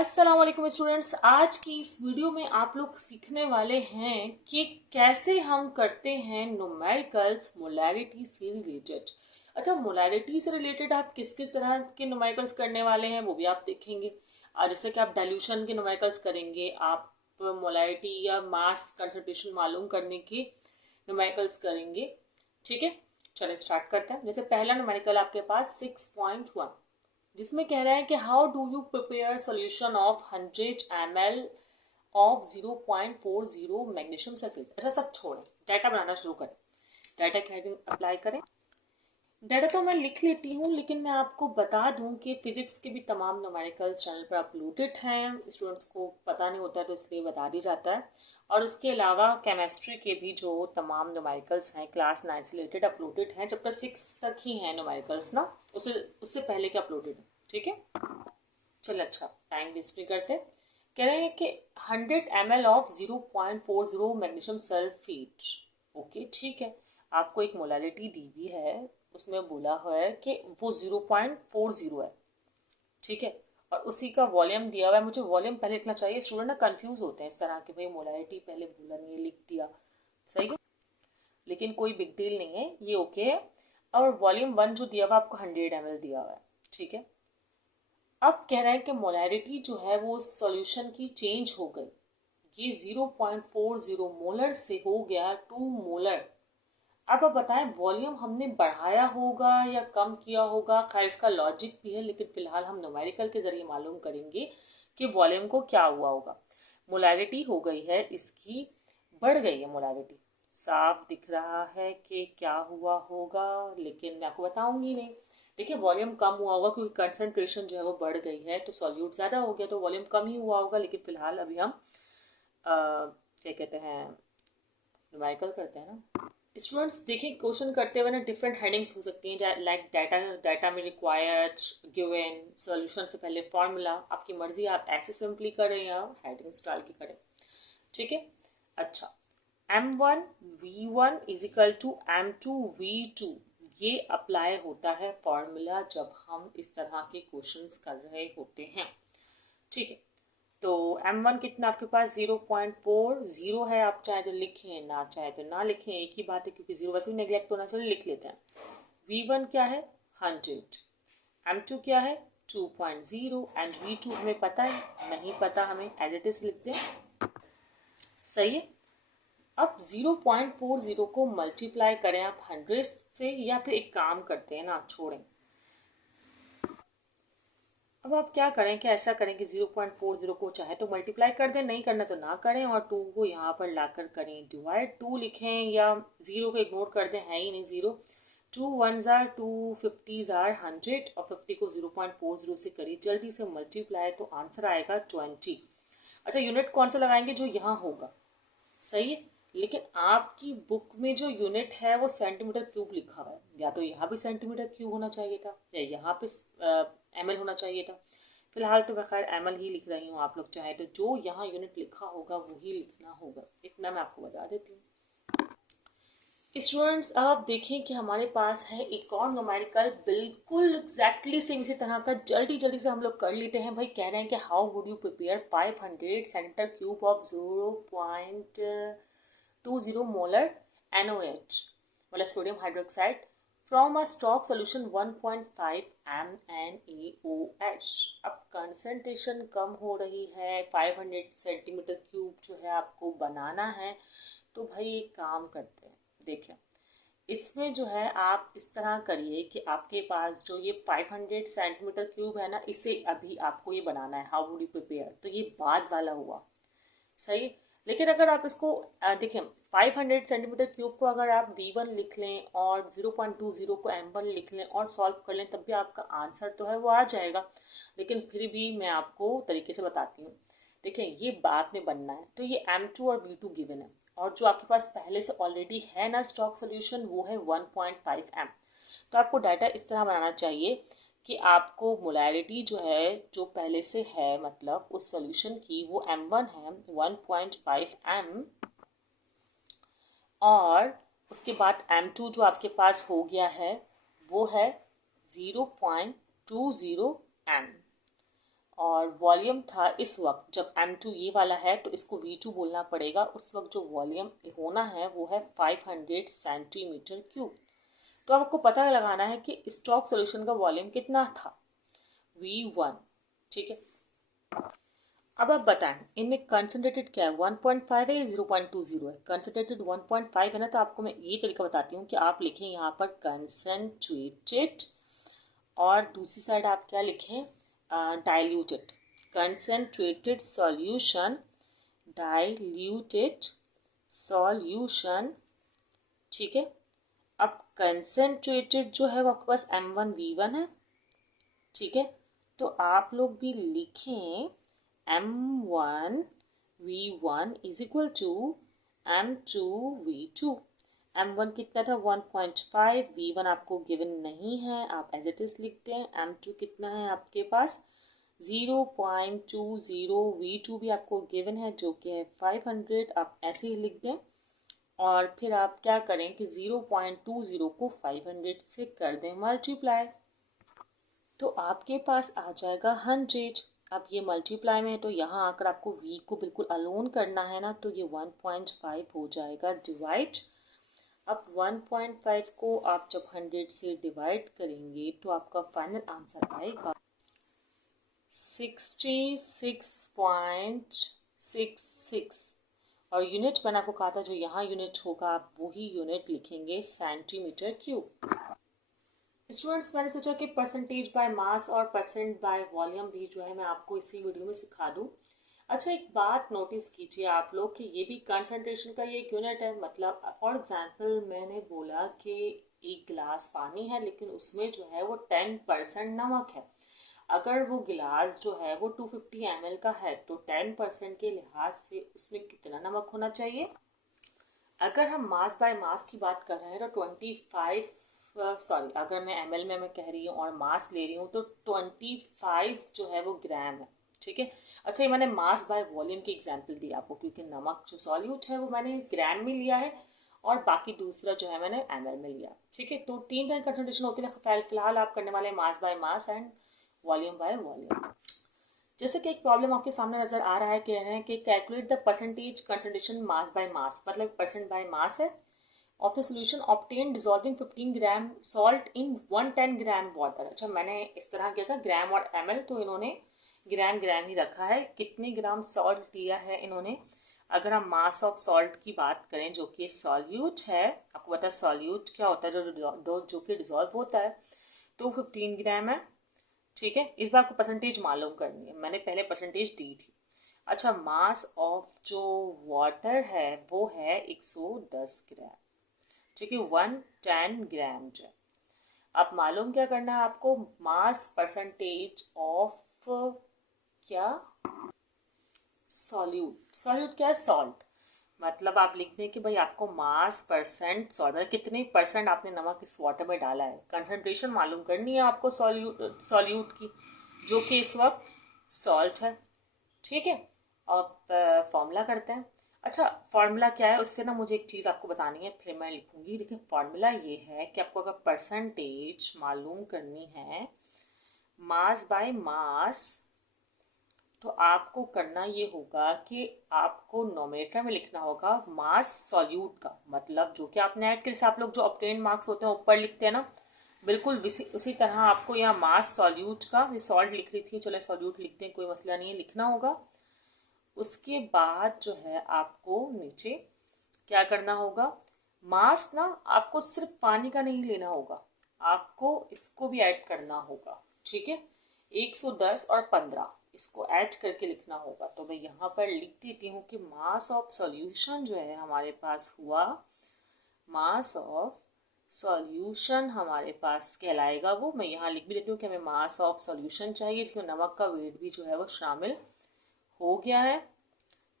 अस्सलाम वालेकुम स्टूडेंट्स। आज की इस वीडियो में आप लोग सीखने वाले हैं कि कैसे हम करते हैं न्यूमेरिकल्स मोलैरिटी से रिलेटेड। अच्छा, मोलैरिटी से रिलेटेड आप किस किस तरह के न्यूमेरिकल्स करने वाले हैं वो भी आप देखेंगे। जैसे कि आप डाइल्यूशन के न्यूमेरिकल्स करेंगे, आप मोलैरिटी या मास कंसंट्रेशन मालूम करने के न्यूमेरिकल्स करेंगे। ठीक है, चलिए स्टार्ट करते हैं। जैसे पहला न्यूमेरिकल आपके पास 6.1, जिसमें कह रहा है कि how do you prepare solution of 100 ml of 0.40 magnesium sulphate. अच्छा, सब छोड़ें, डाटा बनाना शुरू करें। डाटा की हेडिंग अप्लाई करें। डाटा तो मैं लिख लेती हूँ, लेकिन मैं आपको बता दूँ कि फिजिक्स के भी तमाम न्यूमेरिकल्स चैनल पर अपलोडेड हैं। स्टूडेंट्स को पता नहीं होता है तो इसलिए बता दी जाता है। और उसके अलावा केमिस्ट्री के भी जो तमाम न्यूमेरिकल्स हैं क्लास 9 से रिलेटेड अपलोडेड हैं। जब तक 6 तक ही हैं न्यूमेरिकल्स ना, उससे उससे पहले के अपलोडेड हैं। ठीक है, चल अच्छा, टाइम वेस्ट नहीं करते। कह रहे हैं कि 100 ml of 0.40 magnesium sulphate. Okay ठीक है, आपको एक मोलारिटी दी हुई है, उसमें बोला हुआ है कि वो 0.40 है। ठीक है, और उसी का वॉल्यूम दिया हुआ है। मुझे वॉल्यूम पहले लिखना चाहिए, स्टूडेंट ना कंफ्यूज होते हैं इस तरह के, भाई मोलारिटी पहले बोला नहीं लिख दिया। सही है, लेकिन कोई बिग डील नहीं है, ये ओके है। और वॉल्यूम 1 जो दिया हुआ आपको 100 ml दिया हुआ है। ठीक है, अब कह रहे हैं कि मोलैरिटी जो है वो सॉल्यूशन की चेंज हो गई। ये 0.40 मोलर से हो गया 2 मोलर। अब आप बताएं, वॉल्यूम हमने बढ़ाया होगा या कम किया होगा। खैर इसका लॉजिक भी है, लेकिन फिलहाल हम न्यूमेरिकल के जरिए मालूम करेंगे कि वॉल्यूम को क्या हुआ होगा। मोलैरिटी हो गई है इसकी, बढ़ गई है मोलैरिटी। साफ दिख रहा है कि क्या हुआ होगा, लेकिन मैं आपको बताऊंगी नहीं। देखिए, वॉल्यूम कम हुआ होगा क्योंकि कंसंट्रेशन जो है वो बढ़ गई है, तो सॉल्यूट ज़्यादा हो गया, तो वॉल्यूम कम ही हुआ होगा। लेकिन फिलहाल अभी हम क्या कहते हैं, न्यूमेरिकल करते हैं ना। स्टूडेंट्स देखिए, क्वेश्चन करते हुए ना डिफरेंट हेडिंग्स हो सकती हैं, लाइक डाटा, डाटा में रिक्वायर्ड, गिवन, सॉल्यूशन से पहले फॉर्मूला। आपकी मर्जी, आप ऐसे सिंपली करें या हेडिंग्स डाल के करें। ठीक है, अच्छा, M1 V1 is equal to M2 V2, ये अप्लाई होता है फॉर्मूला जब हम इस तरह के क्वेश्चंस कर रहे होते हैं। ठीक है, तो M1 कितना आपके पास 0.40 है। आप चाहे तो लिखें, ना चाहे तो ना लिखें, एक ही बात है, क्योंकि 0 वैसे ही नेग्लेक्ट होना चाहिए, लिख लेते हैं। V1 क्या है 100, M2 क्या है 2.0 एंड V2 हमें पता है, नहीं पता हमें एज इट इज लिखते हैं। सही है, अब 0.40 को मल्टीप्लाई करें आप 100 से, या फिर एक काम करते हैं ना, छोड़ें। अब आप क्या करें कि ऐसा करें कि 0.40 को चाहे तो मल्टीप्लाई कर दें, नहीं करना तो ना करें, और 2 को यहाँ पर लाकर करें डिवाइड। 2 लिखें या 0 को इग्नोर कर दें, है ही नहीं 0। 2 1 जार 2, 50 जार 100, और 50 को 0.40 से करिए जल्दी से मल्टीप्लाई, तो आंसर आएगा 20। अच्छा, यूनिट कौन सा लगाएंगे, जो यहाँ होगा। सही है, लेकिन आपकी बुक में जो यूनिट है वो सेंटीमीटर क्यूब लिखा हुआ है, या तो यहाँ भी सेंटीमीटर क्यूब होना चाहिए था या यहाँ पे ml होना चाहिए था। फिलहाल तो मैं खैर ml ही लिख रही हूँ, आप लोग चाहे तो जो यहाँ यूनिट लिखा होगा वही लिखना होगा, इतना मैं आपको बता देती हूँ। स्टूडेंट्स, अब आप देखें कि हमारे पास है एक और न्यूमेरिकल बिल्कुल एग्जैक्टली सेम इसी तरह का। जल्दी जल्दी से हम लोग कर लेते हैं। भाई कह रहे हैं कि how would you prepare 500 centimetre cube of 0.20 molar NOH, मतलब sodium hydroxide, from a stock solution 1.5 MnAOH। अब कंसंट्रेशन कम हो रही है, 500 सेंटीमीटर क्यूब जो है आपको बनाना है। तो भाई एक काम करते हैं, देखिए इसमें जो है आप इस तरह करिए कि आपके पास जो ये 500 सेंटीमीटर क्यूब है ना, इसे अभी आपको ये बनाना है। हाउ वुड यू प्रिपेयर, तो ये बाद वाला हुआ। सही, लेकिन अगर आप इसको देखिए, 500 सेंटीमीटर क्यूब को अगर आप V1 लिख लें और 0.20 को M1 लिख लें और सॉल्व कर लें, तब भी आपका आंसर तो है वो आ जाएगा। लेकिन फिर भी मैं आपको तरीके से बताती हूँ। देखिए, ये बाद में बनना है, तो ये M2 और V2 गिवन है, और जो आपके पास पहले से ऑलरेडी है ना स्टॉक सोल्यूशन, वो है 1.5 M। तो आपको डाटा इस तरह बनाना चाहिए कि आपको मोलैरिटी जो है, जो पहले से है, मतलब उस सॉल्यूशन की, वो M1 है 1.5 M, और उसके बाद M2 जो आपके पास हो गया है वो है 0.20 M, और वॉल्यूम था इस वक्त जब M2 ये वाला है तो इसको V2 बोलना पड़ेगा, उस वक्त जो वॉल्यूम होना है वो है 500 सेंटीमीटर क्यूब। तो आपको पता लगाना है कि स्टॉक सॉल्यूशन का वॉल्यूम कितना था, V1। ठीक है, अब आप बताएं इनमें कंसनट्रेटेड क्या है, 1.5 है या 0.20 है। कंसनट्रेटेड 1.5 है ना, तो आपको मैं ये तरीका बताती हूँ कि आप लिखें यहाँ पर कंसनट्रेटेड और दूसरी साइड आप क्या लिखें, diluted. Concentrated solution, diluted solution. ठीक है, अब कंसनट्रेटेड जो है वो आपके पास M1V1 है। ठीक है, तो आप लोग भी लिखें M1V1 is equal to M2V2। M1 कितना था 1.5, V1 आपको गिवन नहीं है, आप एज इट इज लिखते हैं। M2 कितना है आपके पास 0.20, V2 भी आपको गिवन है जो कि है 500, आप ऐसे ही लिख दें। और फिर आप क्या करें कि 0.20 को 500 से कर दें मल्टीप्लाई, तो आपके पास आ जाएगा 100। अब ये मल्टीप्लाई में है तो यहाँ आकर आपको v को बिल्कुल अलोन करना है ना, तो ये 1.5 हो जाएगा डिवाइड। अब 1.5 को आप जब 100 से डिवाइड करेंगे तो आपका फाइनल आंसर आएगा 66.66। और यूनिट मैंने आपको कहा था जो यहाँ यूनिट होगा आप वही यूनिट लिखेंगे सेंटीमीटर क्यूब। स्टूडेंट्स, मैंने सोचा कि परसेंटेज बाय मास और परसेंट बाय वॉल्यूम भी जो है मैं आपको इसी वीडियो में सिखा दूं। अच्छा, एक बात नोटिस कीजिए आप लोग कि ये भी कंसंट्रेशन का ये एक यूनिट है। मतलब फॉर एग्जांपल मैंने बोला कि एक गिलास पानी है लेकिन उसमें जो है वो 10% नमक है। अगर वो गिलास जो है वो 250 ml का है तो 10% के लिहाज से उसमें कितना नमक होना चाहिए। अगर हम मास बाय मास की बात कर रहे हैं तो 25 सॉरी अगर मैं ml में मैं कह रही हूँ और मास ले रही हूँ तो 25 जो है वो ग्राम है। ठीक है, अच्छा ये मैंने मास बाय वॉल्यूम की एग्जांपल दी आपको क्योंकि नमक जो सॉल्यूट है वो मैंने ग्राम में लिया है और बाकी दूसरा जो है मैंने ml में लिया। ठीक है, तो 3 तरह की कंसंट्रेशन होती है। फिलहाल आप करने वाले mass by mass and volume by volume. जैसे कि एक प्रॉब्लम आपके सामने नजर आ रहा है, कह रहे हैं कि calculate the percentage concentration mass by mass, मतलब परसेंट बाय मास है of the solution obtain dissolving 15 gram salt in 110 gram water. अच्छा, मैंने इस तरह किया था ग्राम और ml, तो इन्होंने ग्राम ग्राम ही रखा है। कितने ग्राम सॉल्ट लिया है इन्होंने। अगर हम मास ऑफ सॉल्ट की बात करें जो कि सॉल्यूट है, आपको पता है सॉल्यूट क्या होता है, जो कि डिजॉल्व होता है, तो 15 ग्राम है। ठीक है, इस बार को परसेंटेज मालूम करनी है, मैंने पहले परसेंटेज दी थी। अच्छा, मास ऑफ जो वाटर है वो है 110 ग्राम। ठीक है, 110 ग्राम जो है। अब मालूम क्या करना है आपको, मास परसेंटेज ऑफ क्या, सॉल्यूट। सॉल्यूट क्या है, सॉल्ट। मतलब आप लिखते हैं कि भाई आपको मास परसेंट सॉल्ट, मतलब कितने परसेंट आपने नमक इस वाटर में डाला है, कंसंट्रेशन मालूम करनी है आपको सॉल्यूट की जो कि इस वक्त सॉल्ट है। ठीक है, और फॉर्मूला करते हैं। अच्छा, फॉर्मूला क्या है उससे ना मुझे एक चीज़ आपको बतानी है, फिर मैं लिखूंगी। लेकिन फॉर्मूला ये है कि आपको अगर परसेंटेज मालूम करनी है मास बाय मास, तो आपको करना ये होगा कि आपको नोमिनेटर में लिखना होगा मास सॉल्यूट का, मतलब जो कि आपने ऐड कर, आप लोग जो ऑब्टेन मार्क्स होते हैं ऊपर लिखते हैं ना, बिल्कुल उसी तरह आपको यहाँ मास सॉल्यूट का, ये सॉल्ट लिख रही थी, चलो सॉल्यूट लिखते हैं, कोई मसला नहीं है, लिखना होगा। उसके बाद जो है आपको नीचे क्या करना होगा, मास ना आपको सिर्फ पानी का नहीं लेना होगा, आपको इसको भी ऐड करना होगा। ठीक है, 110 और 15 इसको ऐड करके लिखना होगा। तो मैं यहाँ पर लिख देती हूँ कि मास ऑफ सॉल्यूशन जो है हमारे पास हुआ, मास ऑफ सॉल्यूशन हमारे पास कहलाएगा वो, मैं यहाँ लिख भी देती हूँ कि हमें मास ऑफ सॉल्यूशन चाहिए, इसमें नमक का वेट भी जो है वो शामिल हो गया है।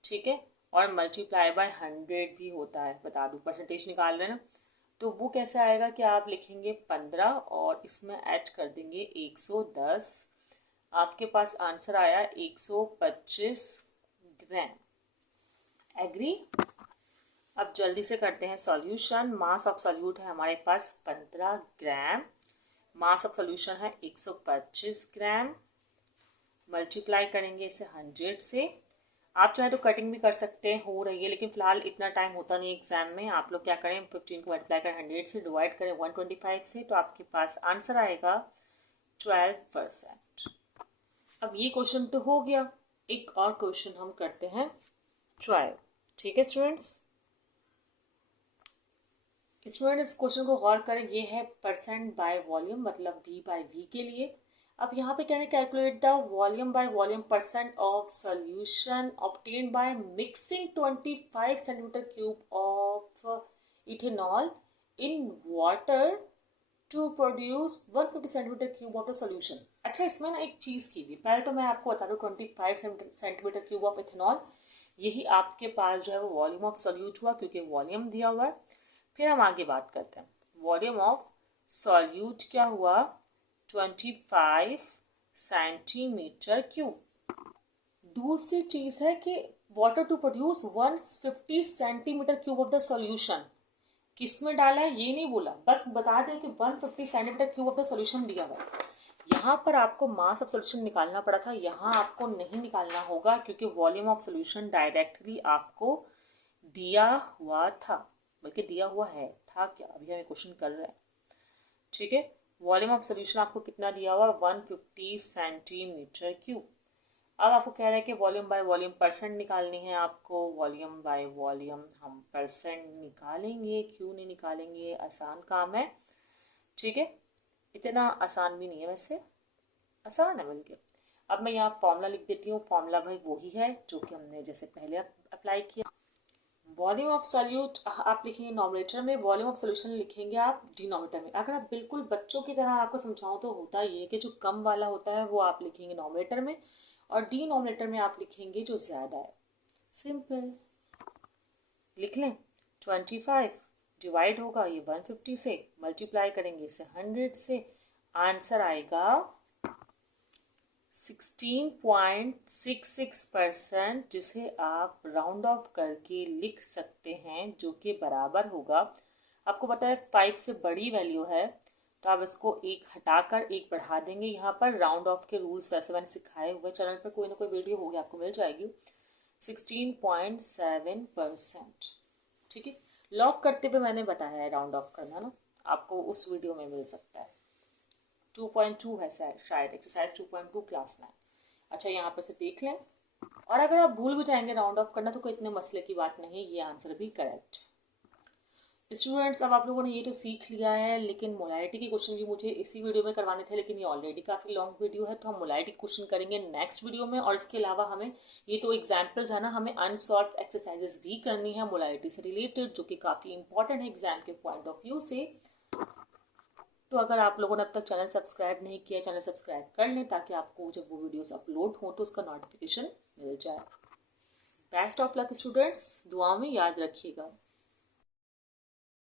ठीक है, और मल्टीप्लाई बाय 100 भी होता है, बता दूँ परसेंटेज निकाल रहे हैं ना, तो वो कैसे आएगा कि आप लिखेंगे 15 और इसमें ऐड कर देंगे 110, आपके पास आंसर आया 125 ग्राम। एग्री। अब जल्दी से करते हैं सॉल्यूशन। मास ऑफ सॉल्यूट है हमारे पास 15 ग्राम, मास ऑफ सॉल्यूशन है 125 ग्राम, मल्टीप्लाई करेंगे इसे 100 से। आप चाहे तो कटिंग भी कर सकते हैं, हो रही है, लेकिन फिलहाल इतना टाइम होता नहीं एग्जाम में। आप लोग क्या करें, 15 को मल्टीप्लाई करें 100 से, डिवाइड करें 125 से, तो आपके पास आंसर आएगा 12%। अब ये क्वेश्चन तो हो गया। एक और क्वेश्चन हम करते हैं 12। ठीक है स्टूडेंट्स, इस क्वेश्चन को गौर करें। ये है परसेंट बाय वॉल्यूम, मतलब V बाय V के लिए। अब यहाँ पे कहने calculate the volume by volume percent of solution obtained by mixing 25 centimetre cube of ethanol in water to produce 150 centimetre cube of the solution. अच्छा, इसमें ना एक चीज़ की हुई, पहले तो मैं आपको बता दूँ 25 सेंटीमीटर क्यूब ऑफ इथेनॉल, यही आपके पास जो है वो वॉल्यूम ऑफ सोल्यूट हुआ, क्योंकि वॉल्यूम दिया हुआ है। फिर हम आगे बात करते हैं, वॉल्यूम ऑफ सॉल्यूट क्या हुआ, 25 सेंटीमीटर क्यूब। दूसरी चीज़ है कि water to produce 150 centimetre cube of the solution, किस में डाला है ये नहीं बोला, बस बता दें कि 150 centimetre cube of the solution दिया हुआ है। यहाँ पर आपको मास ऑफ सॉल्यूशन निकालना पड़ा था, यहाँ आपको नहीं निकालना होगा, क्योंकि वॉल्यूम ऑफ सॉल्यूशन डायरेक्टली आपको दिया हुआ था, बल्कि दिया हुआ है, था क्या, अभी हमें क्वेश्चन कर रहे हैं। ठीक है, वॉल्यूम ऑफ सॉल्यूशन आपको कितना दिया हुआ, 150 सेंटीमीटर क्यूब। अब आपको कह रहे हैं कि वॉल्यूम बाय वॉल्यूम परसेंट निकालनी है आपको। वॉल्यूम बाय वॉल्यूम हम परसेंट निकालेंगे, क्यों नहीं निकालेंगे, आसान काम है। ठीक है, इतना आसान भी नहीं है, वैसे आसान है बल्कि। अब मैं यहाँ फॉर्मूला लिख देती हूँ। फॉर्मूला भाई वही है जो कि हमने जैसे पहले अप्लाई किया। वॉल्यूम ऑफ सॉल्यूट आप लिखेंगे नॉमिनेटर में, वॉल्यूम ऑफ सोल्यूशन लिखेंगे आप डिनोमिनेटर में। अगर आप बिल्कुल बच्चों की तरह आपको समझाऊँ तो होता ये कि जो कम वाला होता है वो आप लिखेंगे नॉमिनेटर में, और डिनोमिनेटर में आप लिखेंगे जो ज़्यादा है। सिंपल, लिख लें। 25 डिवाइड होगा ये 150 से, मल्टीप्लाई करेंगे इसे 100 से, आंसर आएगा 16.66%, जिसे आप राउंड ऑफ करके लिख सकते हैं, जो कि बराबर होगा, आपको पता है 5 से बड़ी वैल्यू है तो आप इसको एक हटाकर एक बढ़ा देंगे। यहाँ पर राउंड ऑफ के रूल्स वैसे मैंने सिखाए हुए, चैनल पर कोई ना कोई वीडियो होगी आपको मिल जाएगी। 16.7%। ठीक है, लॉक करते हुए मैंने बताया है राउंड ऑफ करना ना, आपको उस वीडियो में मिल सकता है। 2.2 है शायद, एक्सरसाइज 2.2 क्लास 9। अच्छा, यहाँ पर से देख लें, और अगर आप भूल भी जाएंगे राउंड ऑफ करना तो कोई इतने मसले की बात नहीं, ये आंसर भी करेक्ट। स्टूडेंट्स, अब आप लोगों ने ये तो सीख लिया है, लेकिन मोलारिटी के क्वेश्चन भी मुझे इसी वीडियो में करवाने थे, लेकिन ये ऑलरेडी काफ़ी लॉन्ग वीडियो है, तो हम मोलारिटी क्वेश्चन करेंगे नेक्स्ट वीडियो में। और इसके अलावा हमें ये तो एग्जाम्पल्स है ना, हमें अनसॉल्व एक्सरसाइजेस भी करनी है मोलारिटी से रिलेटेड, जो कि काफ़ी इंपॉर्टेंट है एग्जाम के पॉइंट ऑफ व्यू से। तो अगर आप लोगों ने अब तक चैनल सब्सक्राइब नहीं किया, चैनल सब्सक्राइब कर लें, ताकि आपको जब वो वीडियोस अपलोड हो तो उसका नोटिफिकेशन मिल जाए। बेस्ट ऑफ लक स्टूडेंट्स, दुआ में याद रखिएगा।